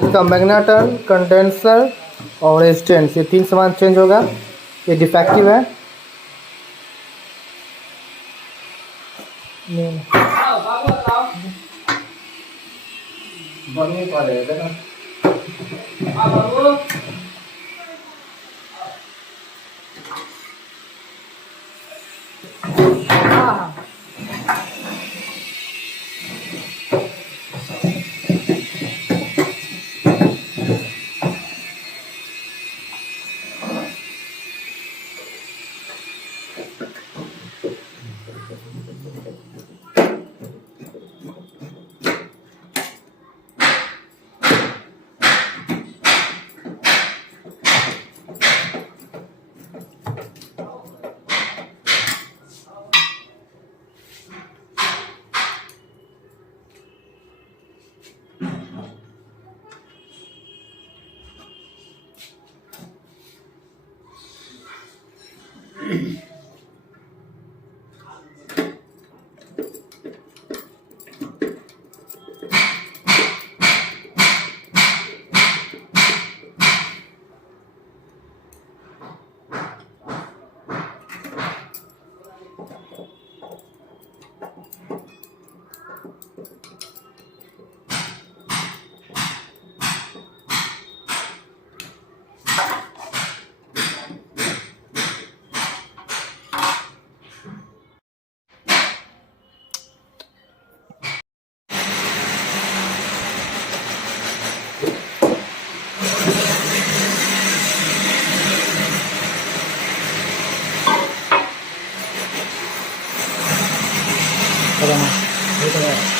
इसका मैग्नाटन, कंडेंसर और रेजिस्टेंस, ये 3 सामान चेंज होगा। ये डिफेक्टिव है।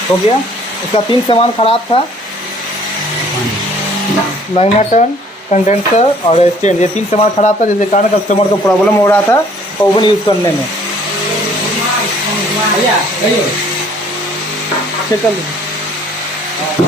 हो गया। इसका 3 सामान ख़राब था, मैग्नाटन, कंडेंसर और रेजिस्टेंस, ये 3 सामान ख़राब था, जिसके कारण कस्टमर को प्रॉब्लम हो रहा था ओवन यूज़ करने में। चेक कर लीजिए।